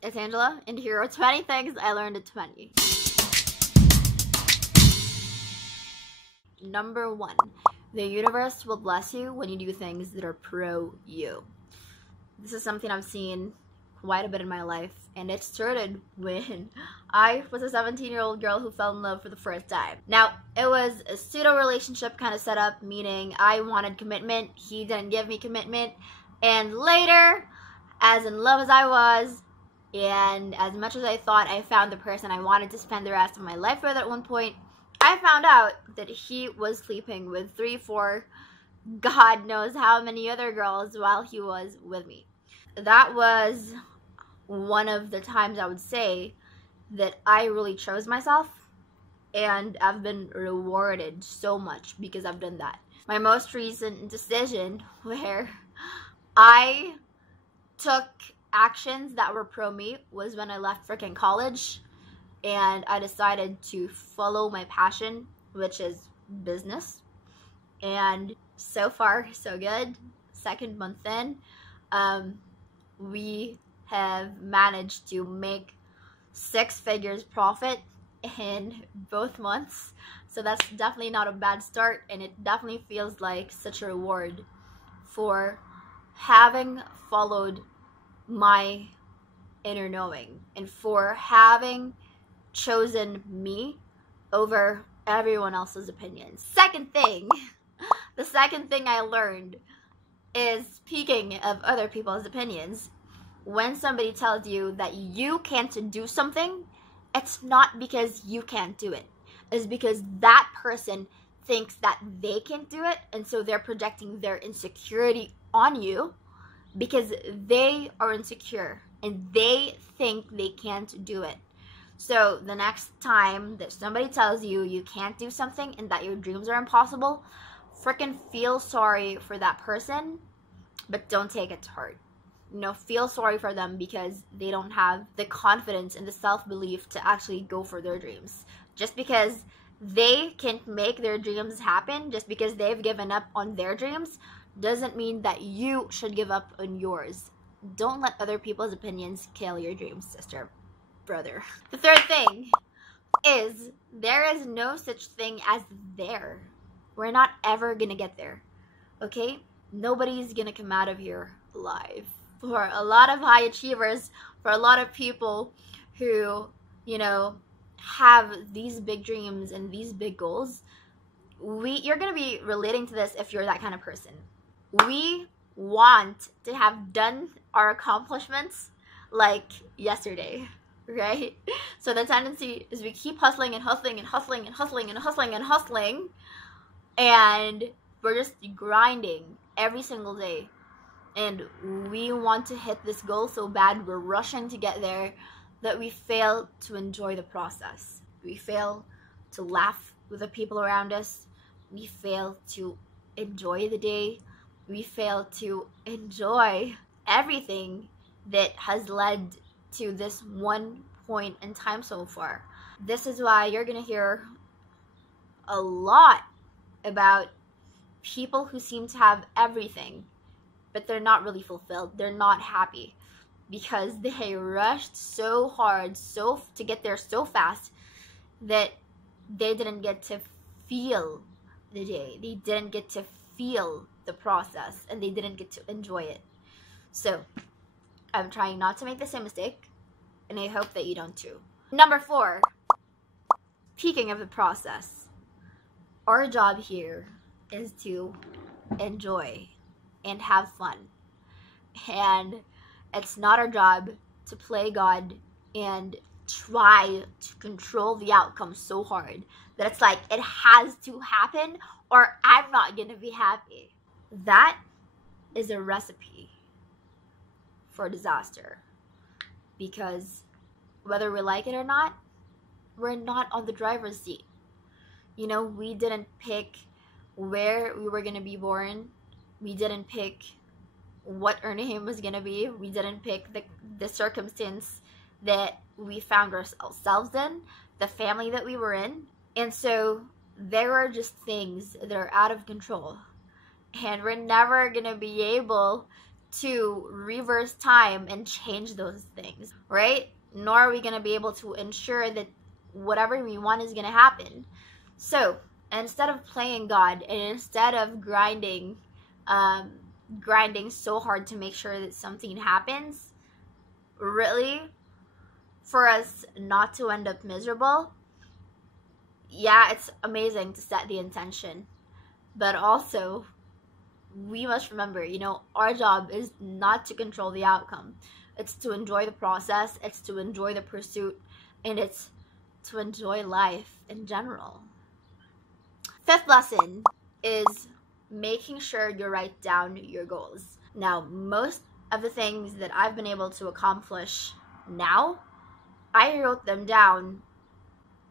It's Angela, and here are 20 things I learned at 20. Number 1, the universe will bless you when you do things that are pro you. This is something I've seen quite a bit in my life, and it started when I was a 17-year-old girl who fell in love for the first time. Now, it was a pseudo relationship kind of setup, meaning I wanted commitment, he didn't give me commitment, and later, as in love as I was, and as much as I thought I found the person I wanted to spend the rest of my life with at one point, I found out that he was sleeping with 3, 4, God knows how many other girls while he was with me. That was one of the times I would say that I really chose myself, and I've been rewarded so much because I've done that. My most recent decision where I took actions that were pro me was when I left freaking college and I decided to follow my passion, which is business. And so far, so good. Second month in, we have managed to make 6 figures profit in both months. So that's definitely not a bad start, and it definitely feels like such a reward for having followed my inner knowing and for having chosen me over everyone else's opinions. The second thing I learned is, speaking of other people's opinions, when somebody tells you that you can't do something, it's not because you can't do it. It's because that person thinks that they can't do it, and so they're projecting their insecurity on you because they are insecure and they think they can't do it. So the next time that somebody tells you you can't do something and that your dreams are impossible, freaking feel sorry for that person, but don't take it to heart. Feel sorry for them because they don't have the confidence and the self-belief to actually go for their dreams. Just because they can't make their dreams happen, just because they've given up on their dreams, doesn't mean that you should give up on yours. Don't let other people's opinions kill your dreams, sister, brother. The third thing is, there is no such thing as there. We're not ever gonna get there, okay? Nobody's gonna come out of here alive. For a lot of high achievers, for a lot of people who, have these big dreams and these big goals, you're gonna be relating to this if you're that kind of person. We want to have done our accomplishments like yesterday, right? So the tendency is we keep hustling and hustling and hustling and hustling and hustling and hustling, and we're just grinding every single day. And we want to hit this goal so bad, we're rushing to get there, that we fail to enjoy the process. We fail to laugh with the people around us. We fail to enjoy the day. We fail to enjoy everything that has led to this one point in time so far. This is why you're gonna hear a lot about people who seem to have everything, but they're not really fulfilled. They're not happy because they rushed so hard to get there so fast that they didn't get to feel the day. They didn't get to feel the process, and they didn't get to enjoy it. So I'm trying not to make the same mistake, and I hope that you don't too. Number 4, speaking of the process, our job here is to enjoy and have fun. And it's not our job to play God and try to control the outcome so hard that it's like it has to happen or I'm not gonna be happy. That is a recipe for disaster, because whether we like it or not, we're not on the driver's seat. We didn't pick where we were gonna be born. We didn't pick what our name was gonna be. We didn't pick the circumstance that we found ourselves in, the family that we were in. And so there are just things that are out of control. And we're never gonna be able to reverse time and change those things, right? Nor are we going to be able to ensure that whatever we want is going to happen. So instead of playing God and instead of grinding so hard to make sure that something happens, really, for us not to end up miserable, yeah, it's amazing to set the intention, but also we must remember, our job is not to control the outcome. It's to enjoy the process, it's to enjoy the pursuit, and it's to enjoy life in general. Fifth lesson is making sure you write down your goals. Now, most of the things that I've been able to accomplish now, I wrote them down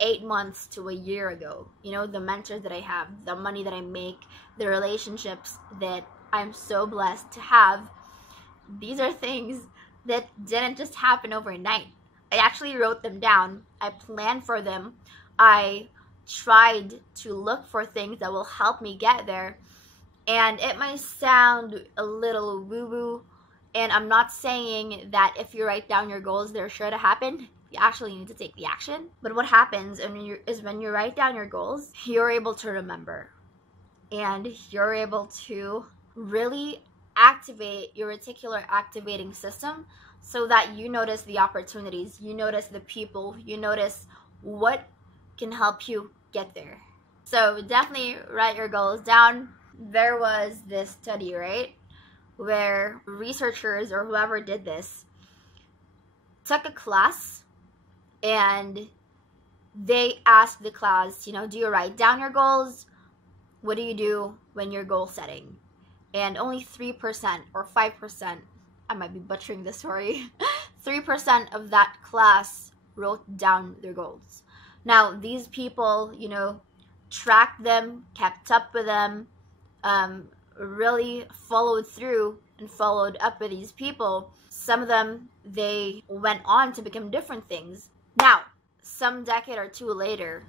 8 months to a year ago. The mentors that I have, the money that I make, the relationships that I'm so blessed to have, these are things that didn't just happen overnight. I actually wrote them down. I planned for them. I tried to look for things that will help me get there. And it might sound a little woo-woo, and I'm not saying that if you write down your goals, they're sure to happen. You actually need to take the action. But what happens is when you write down your goals, you're able to remember. And you're able to really activate your reticular activating system so that you notice the opportunities, you notice the people, you notice what can help you get there. So definitely write your goals down. There was this study, right, where researchers or whoever did this took a class and they asked the class, do you write down your goals? What do you do when you're goal setting? And only 3% or 5%, I might be butchering this, sorry, 3% of that class wrote down their goals. Now, these people, tracked them, kept up with them, really followed through and followed up with these people. Some of them, they went on to become different things. Now, some decade or two later,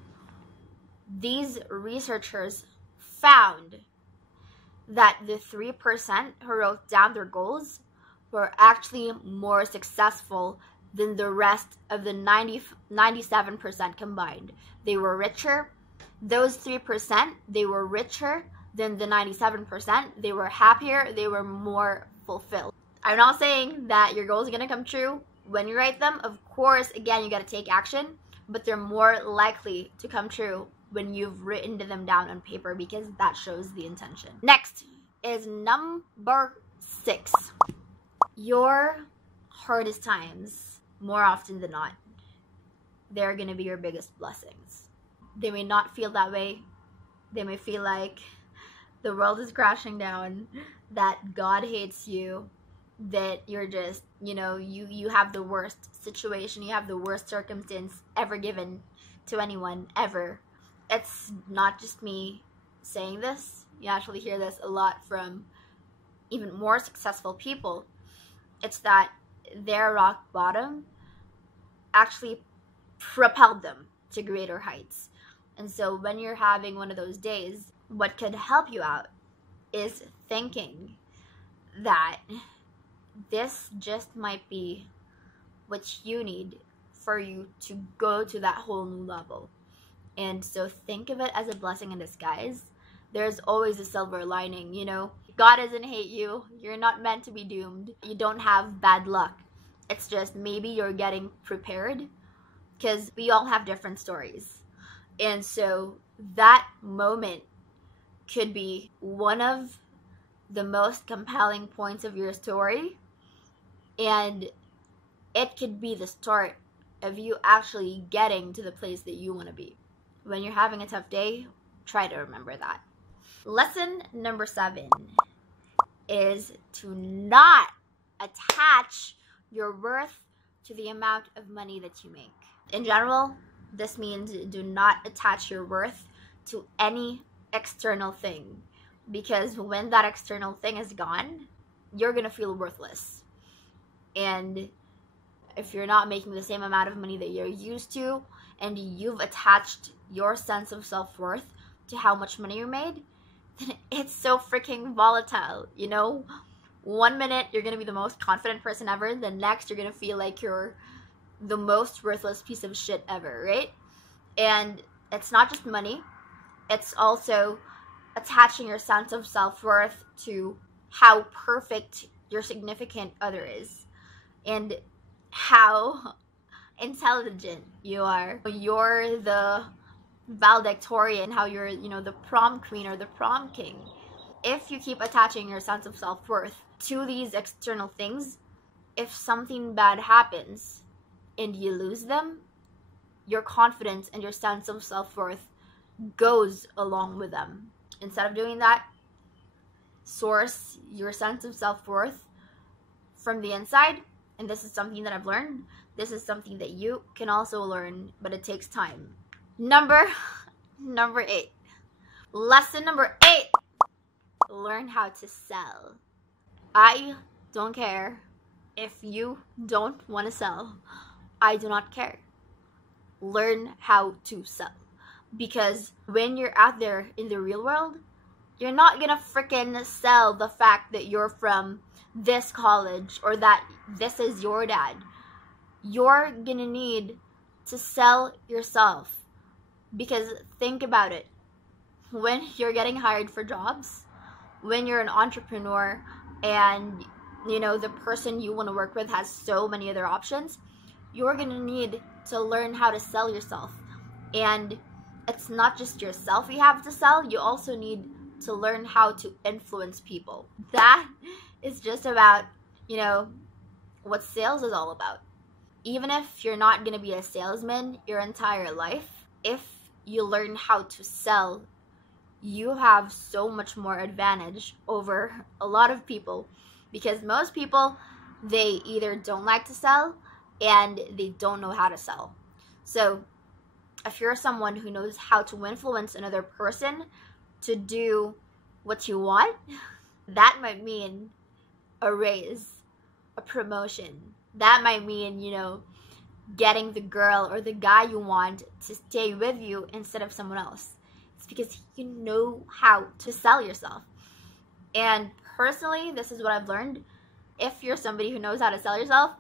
these researchers found that the 3% who wrote down their goals were actually more successful than the rest of the 97% combined. They were richer. Those 3%, they were richer than the 97%. They were happier. They were more fulfilled. I'm not saying that your goals are going to come true when you write them. Of course, again, you got to take action, but they're more likely to come true when you've written them down on paper, because that shows the intention. Next is number 6. Your hardest times, more often than not, they're going to be your biggest blessings. They may not feel that way. They may feel like the world is crashing down, that God hates you, that you're just, you have the worst situation, you have the worst circumstance ever given to anyone, ever. It's not just me saying this. You actually hear this a lot from even more successful people. It's that their rock bottom actually propelled them to greater heights. And so when you're having one of those days, what could help you out is thinking that this just might be what you need for you to go to that whole new level. And so think of it as a blessing in disguise. There's always a silver lining, God doesn't hate you. You're not meant to be doomed. You don't have bad luck. It's just maybe you're getting prepared, because we all have different stories. And so that moment could be one of the most compelling points of your story, and it could be the start of you actually getting to the place that you want to be. When you're having a tough day, try to remember that. Lesson number 7 is to not attach your worth to the amount of money that you make. In general, this means do not attach your worth to any external thing, because when that external thing is gone, you're going to feel worthless. And if you're not making the same amount of money that you're used to, and you've attached your sense of self-worth to how much money you made, then it's so freaking volatile. 1 minute you're gonna be the most confident person ever, the next you're gonna feel like you're the most worthless piece of shit ever, right? And it's not just money, it's also attaching your sense of self-worth to how perfect your significant other is and how intelligent you are. You're the valedictorian, how you're, the prom queen or the prom king. If you keep attaching your sense of self-worth to these external things, if something bad happens and you lose them, your confidence and your sense of self-worth goes along with them. Instead of doing that, source your sense of self-worth from the inside. And this is something that I've learned. This is something that you can also learn, but it takes time. Number 8. Lesson number 8. Learn how to sell. I don't care if you don't want to sell. I do not care. Learn how to sell. Because when you're out there in the real world, you're not gonna freaking sell the fact that you're from this college or that this is your dad. You're gonna need to sell yourself. Because think about it. When you're getting hired for jobs, when you're an entrepreneur and the person you want to work with has so many other options, you're gonna need to learn how to sell yourself. And it's not just yourself you have to sell, you also need to learn how to influence people. That is just about, what sales is all about. Even if you're not going to be a salesman your entire life, if you learn how to sell, you have so much more advantage over a lot of people. Because most people, they either don't like to sell and they don't know how to sell. So if you're someone who knows how to influence another person to do what you want, that might mean a raise, a promotion. That might mean, getting the girl or the guy you want to stay with you instead of someone else. It's because you know how to sell yourself. And personally, this is what I've learned. If you're somebody who knows how to sell yourself,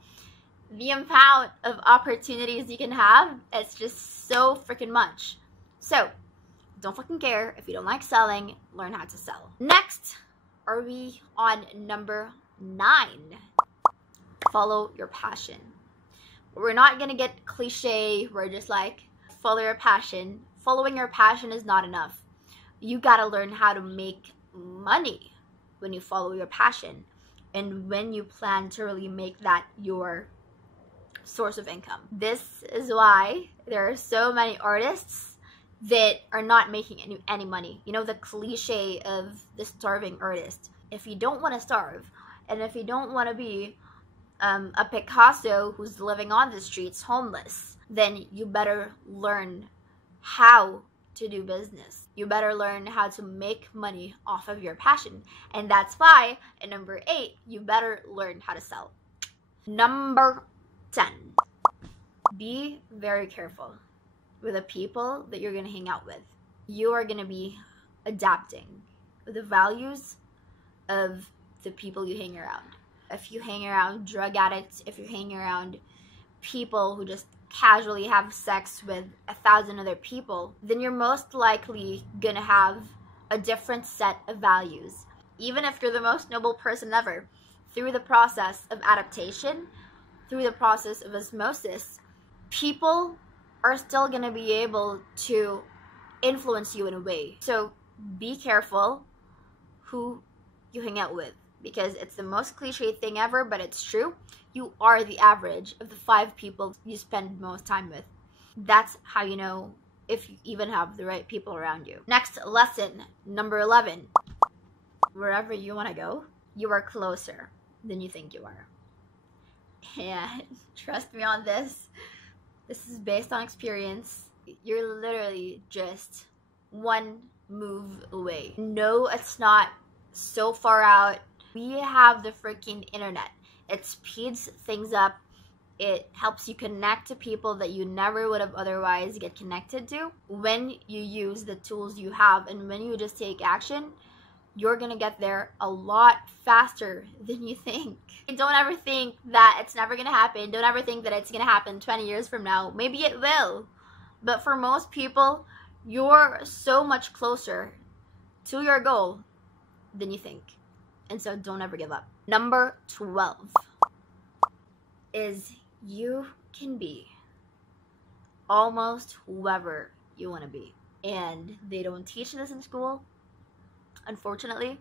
the amount of opportunities you can have, it's just so freaking much. So, don't fucking care if you don't like selling, learn how to sell. Next, are we on number 9? Follow your passion. We're not gonna get cliche, we're just like, follow your passion. Following your passion is not enough. You gotta learn how to make money when you follow your passion and when you plan to really make that your source of income. This is why there are so many artists that are not making any money. The cliche of the starving artist. If you don't want to starve, and if you don't want to be a Picasso who's living on the streets homeless, then you better learn how to do business. You better learn how to make money off of your passion. And that's why at number 8, you better learn how to sell. Number 10. Be very careful with the people that you're going to hang out with. You are going to be adapting the values of the people you hang around. If you hang around drug addicts, if you hang around people who just casually have sex with 1,000 other people, then you're most likely gonna have a different set of values. Even if you're the most noble person ever, through the process of adaptation, through the process of osmosis, people are still gonna be able to influence you in a way. So be careful who you hang out with, because it's the most cliche thing ever, but it's true. You are the average of the 5 people you spend most time with. That's how you know if you even have the right people around you. Next lesson, number 11. Wherever you want to go, you are closer than you think you are. And trust me on this. This is based on experience. You're literally just one move away. No, it's not so far out. We have the freaking internet. It speeds things up. It helps you connect to people that you never would have otherwise get connected to. When you use the tools you have and when you just take action, you're gonna get there a lot faster than you think. Don't ever think that it's never gonna happen. Don't ever think that it's gonna happen 20 years from now. Maybe it will. But for most people, you're so much closer to your goal than you think. And so don't ever give up. Number 12 is you can be almost whoever you want to be. And they don't teach this in school, unfortunately.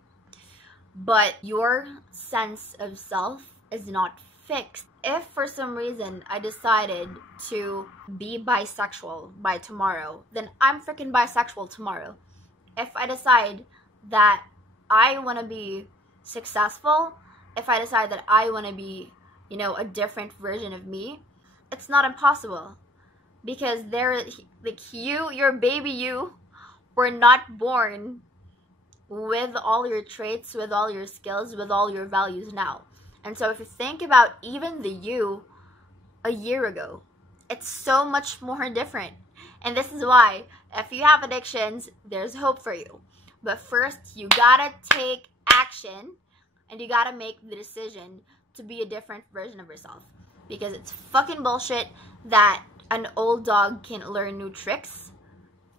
But your sense of self is not fixed. If for some reason I decided to be bisexual by tomorrow, then I'm freaking bisexual tomorrow. If I decide that I want to be successful, if I decide that I want to be, a different version of me, it's not impossible. Because your baby you, were not born with all your traits, with all your skills, with all your values now. And so if you think about even the you a year ago, it's so much more different. And this is why, if you have addictions, there's hope for you. But first, you gotta take action, and you gotta make the decision to be a different version of yourself. Because it's fucking bullshit that an old dog can't learn new tricks.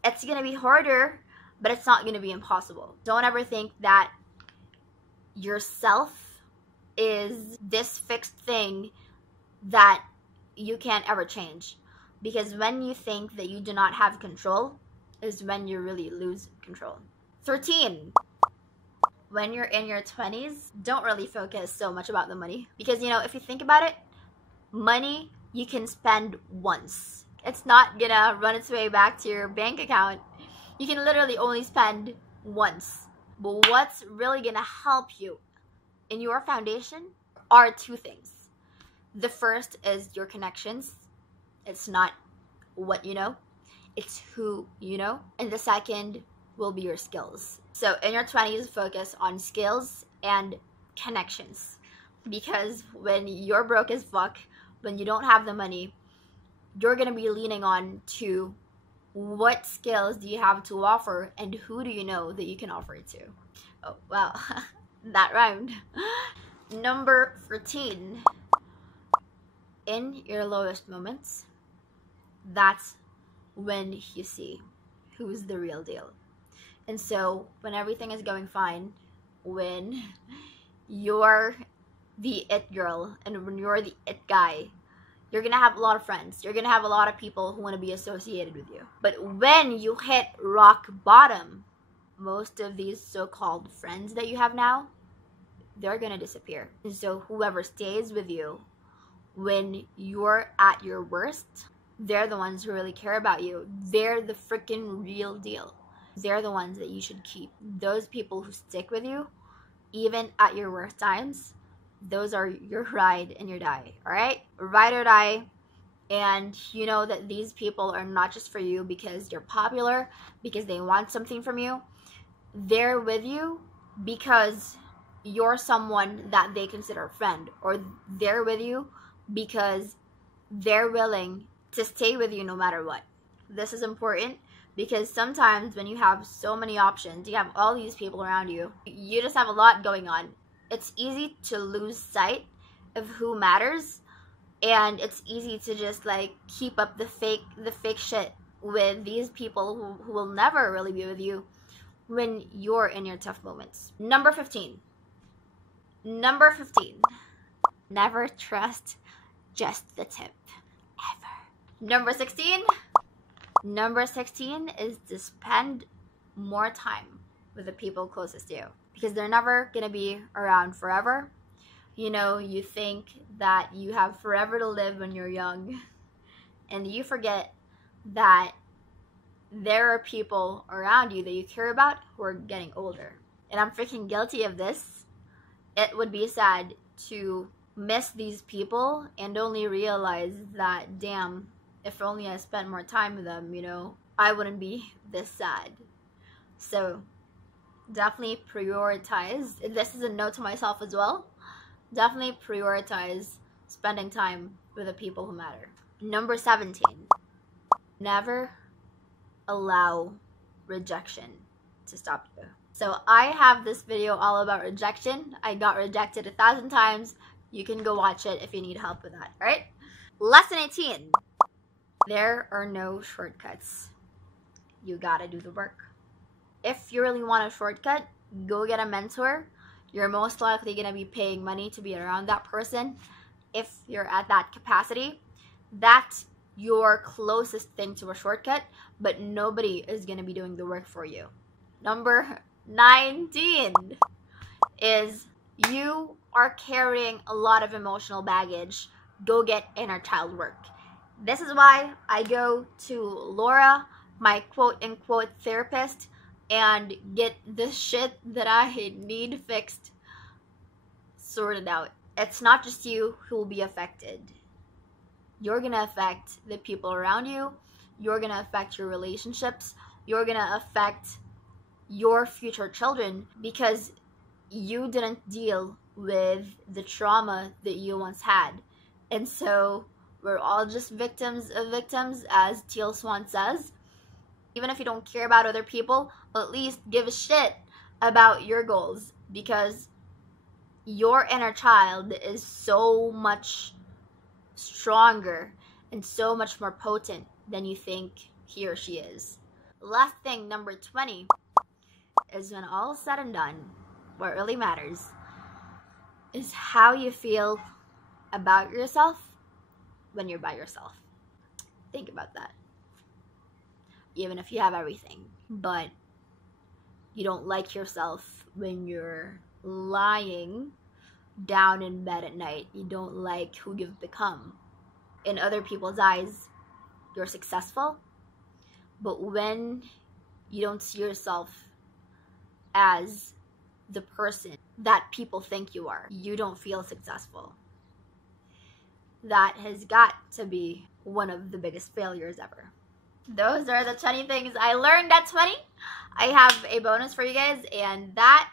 It's gonna be harder, but it's not gonna be impossible. Don't ever think that yourself is this fixed thing that you can't ever change. Because when you think that you do not have control is when you really lose control. 13. When you're in your 20s, don't really focus so much about the money. Because, if you think about it, money you can spend once. It's not gonna run its way back to your bank account. You can literally only spend once. But what's really gonna help you in your foundation are two things. The first is your connections. It's not what you know, it's who you know. And the second will be your skills. So in your 20s, focus on skills and connections. Because when you're broke as fuck, when you don't have the money, you're gonna be leaning on to what skills do you have to offer and who do you know that you can offer it to. Oh, wow. That rhymed. Number 14. In your lowest moments, that's when you see who's the real deal. And so when everything is going fine, when you're the it girl and when you're the it guy, you're gonna have a lot of friends. You're gonna have a lot of people who want to be associated with you. But when you hit rock bottom, most of these so-called friends that you have now, they're gonna disappear. And so whoever stays with you when you're at your worst, they're the ones who really care about you. They're the freaking real deal. They're the ones that you should keep. Those people who stick with you, even at your worst times, those are your ride and your die, all right? Ride or die. And you know that these people are not just for you because you're popular, because they want something from you. They're with you because you're someone that they consider a friend, or they're with you because they're willing to stay with you no matter what. This is important because sometimes when you have so many options, you have all these people around you, you just have a lot going on. It's easy to lose sight of who matters, and it's easy to just keep up the fake shit with these people who will never really be with you when you're in your tough moments. Number 15. Never trust just the tip. Ever. Number 16 is to spend more time with the people closest to you, because they're never gonna be around forever. You think that you have forever to live when you're young, and you forget that there are people around you that you care about who are getting older. And I'm freaking guilty of this. It would be sad to miss these people and only realize that, damn, if only I spent more time with them, I wouldn't be this sad. So definitely prioritize. This is a note to myself as well. Definitely prioritize spending time with the people who matter. Number 17. Never allow rejection to stop you. So I have this video all about rejection. I got rejected 1,000 times. You can go watch it if you need help with that, all right? Lesson 18. There are no shortcuts. You gotta do the work. If you really want a shortcut, go get a mentor. You're most likely gonna be paying money to be around that person. If you're at that capacity, that's your closest thing to a shortcut, but nobody is gonna be doing the work for you. Number 19 is you are carrying a lot of emotional baggage. Go get inner child work. This is why I go to Laura, my quote-unquote therapist, and get the shit that I need fixed sorted out. It's not just you who will be affected. You're gonna affect the people around you. You're gonna affect your relationships. You're gonna affect your future children because you didn't deal with the trauma that you once had. And so we're all just victims of victims, as Teal Swan says. Even if you don't care about other people, at least give a shit about your goals, because your inner child is so much stronger and so much more potent than you think he or she is. Last thing, number 20, is when all is said and done, what really matters is how you feel about yourself when you're by yourself. Think about that. Even if you have everything, but you don't like yourself when you're lying down in bed at night. You don't like who you've become. In other people's eyes, you're successful, but when you don't see yourself as the person that people think you are, you don't feel successful. That has got to be one of the biggest failures ever. Those are the 20 things I learned at 20. I have a bonus for you guys, and that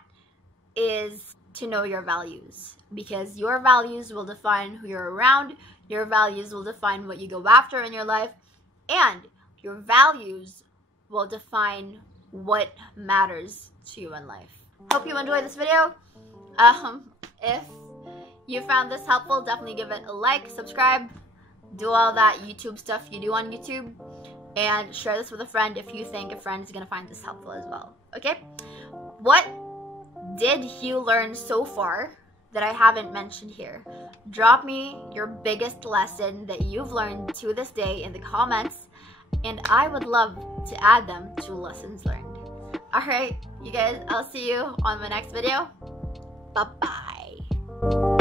is to know your values, because your values will define who you're around. Your values will define what you go after in your life, and your values will define what matters to you in life. Hope you enjoyed this video. If you found this helpful, definitely give it a like, subscribe, do all that YouTube stuff you do on YouTube, and share this with a friend if you think a friend is gonna find this helpful as well. Okay? What did you learn so far that I haven't mentioned here? Drop me your biggest lesson that you've learned to this day in the comments, and I would love to add them to lessons learned. Alright, you guys, I'll see you on my next video. Bye-bye.